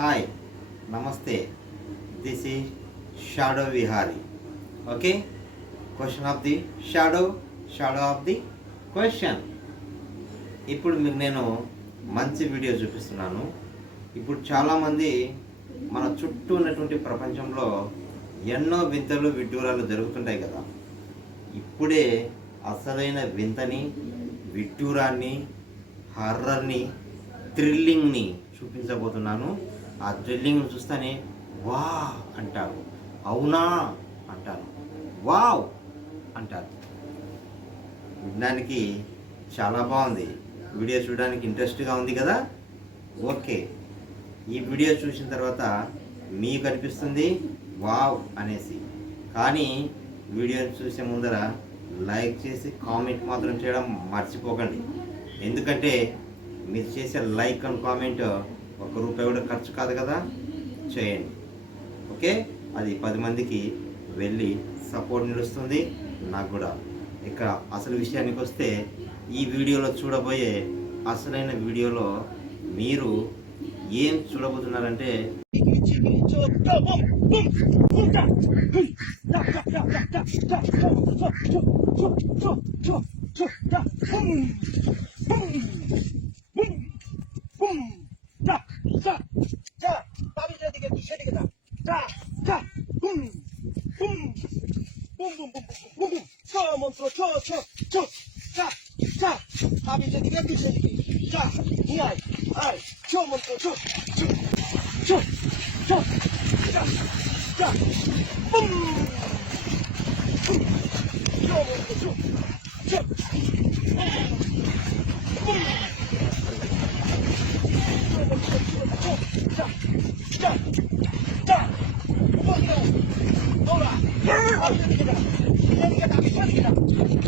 Hi నమస్తే. This is shadow Vihari okay question of the shadow shadow of the question ఇప్పుడు మీకు నేను మంచి వీడియో చూపిస్తున్నాను. ఇప్పుడు చాలామంది మన చుట్టూ ఉన్నటువంటి ప్రపంచంలో ఎన్నో వింతలు విడ్డూరాలు జరుగుతుంటాయి కదా. ఇప్పుడే అసలైన వింతని విడ్డూరాన్ని హర్రర్ని థ్రిల్లింగ్ని చూపించబోతున్నాను. ఆ థ్రిల్లింగ్ చూస్తేనే వా అంటారు. అవునా అంటారు. వావ్ అంటారు. వినడానికి చాలా బాగుంది. వీడియో చూడడానికి ఇంట్రెస్ట్గా ఉంది కదా? ఓకే. ఈ వీడియో చూసిన తర్వాత మీకు అనిపిస్తుంది వావ్ అనేసి. కానీ వీడియోని చూసే ముందర లైక్ చేసి కామెంట్ మాత్రం చేయడం మర్చిపోకండి. ఎందుకంటే మీరు చేసే లైక్ అండ్ కామెంట్ ఒక రూపాయి కూడా ఖర్చు కాదు కదా చేయండి ఓకే అది పది మందికి వెళ్ళి సపోర్ట్ నిలుస్తుంది నాకు కూడా ఇక అసలు విషయానికి వస్తే ఈ వీడియోలో చూడబోయే అసలైన వీడియోలో మీరు ఏం చూడబోతున్నారంటే সেদিকে কি, সেদিকে যা। যা যা, boom boom boom boom boom boom boom ছ মন্ত্র, ছ ছ ছ, যা যা। আমি সেদিকে তুই সেদিকে। যা ঘুমাই আয়। ছ মন্ত্র, ছ ছ ছ ছ, যা যা, বুম ছ মন্ত্র, ছ ছ, বুম। ছ 站住我报够了报了报警了。你看你看你看你看你看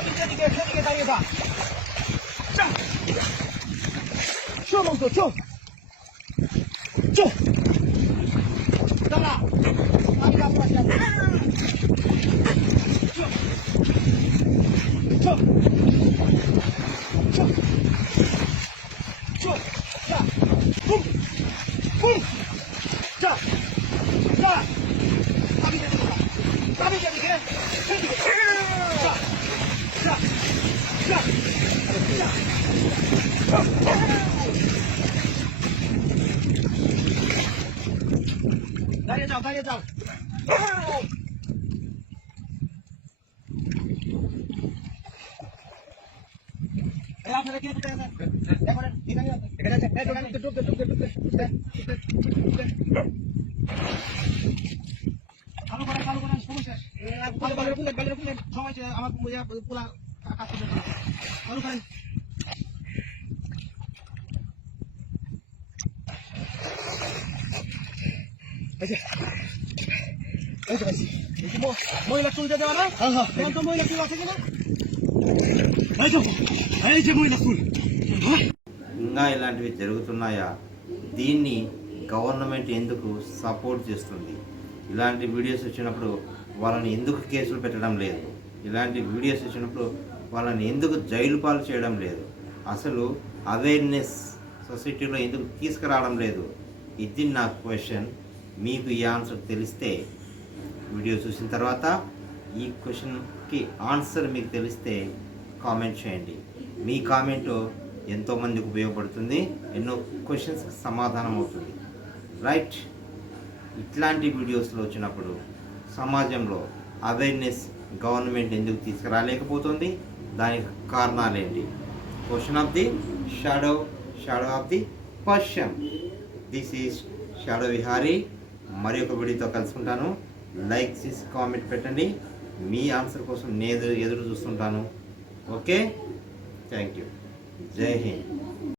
abi 편하게 편하게 달려봐 자 쇼롱도 쇼쇼 달라 아니 잡고 왔다 쇼쇼쇼자 붐! 붐! 자! 자! 까비 잡이 가! 까비 잡이 가! নিয়ে যাও। আমার পোলা কাজ করে Allá. মহিলা চুল আছে কিনা এই যে এই যে মহিলা চুল ఇంకా ఇలాంటివి జరుగుతున్నాయా దీన్ని గవర్నమెంట్ ఎందుకు సపోర్ట్ చేస్తుంది ఇలాంటి వీడియోస్ వచ్చినప్పుడు వాళ్ళని ఎందుకు కేసులు పెట్టడం లేదు ఇలాంటి వీడియోస్ వచ్చినప్పుడు వాళ్ళని ఎందుకు జైలు పాలు చేయడం లేదు అసలు అవేర్నెస్ సొసైటీలో ఎందుకు తీసుకురావడం లేదు ఇది నా క్వశ్చన్ మీకు ఈ ఆన్సర్ తెలిస్తే వీడియో చూసిన తర్వాత ఈ క్వశ్చన్కి ఆన్సర్ మీకు తెలిస్తే కామెంట్ చేయండి. మీ కామెంట్ ఎంతోమందికి ఉపయోగపడుతుంది. ఎన్నో క్వశ్చన్స్కి సమాధానం అవుతుంది రైట్. ఇట్లాంటి వీడియోస్లో వచ్చినప్పుడు సమాజంలో అవేర్నెస్ గవర్నమెంట్ ఎందుకు తీసుకురాలేకపోతుంది? దానికి కారణాలేంటి? Question of the shadow shadow of the person this is shadow Vihari. మరి ఒక వీడియోతో కలుసుకుంటాను. లైక్ చేసి కామెంట్ పెట్టండి. మీ ఆన్సర్ కోసం నేను ఎదురు చూస్తుంటాను. Okay? Thank you. Jai Hind.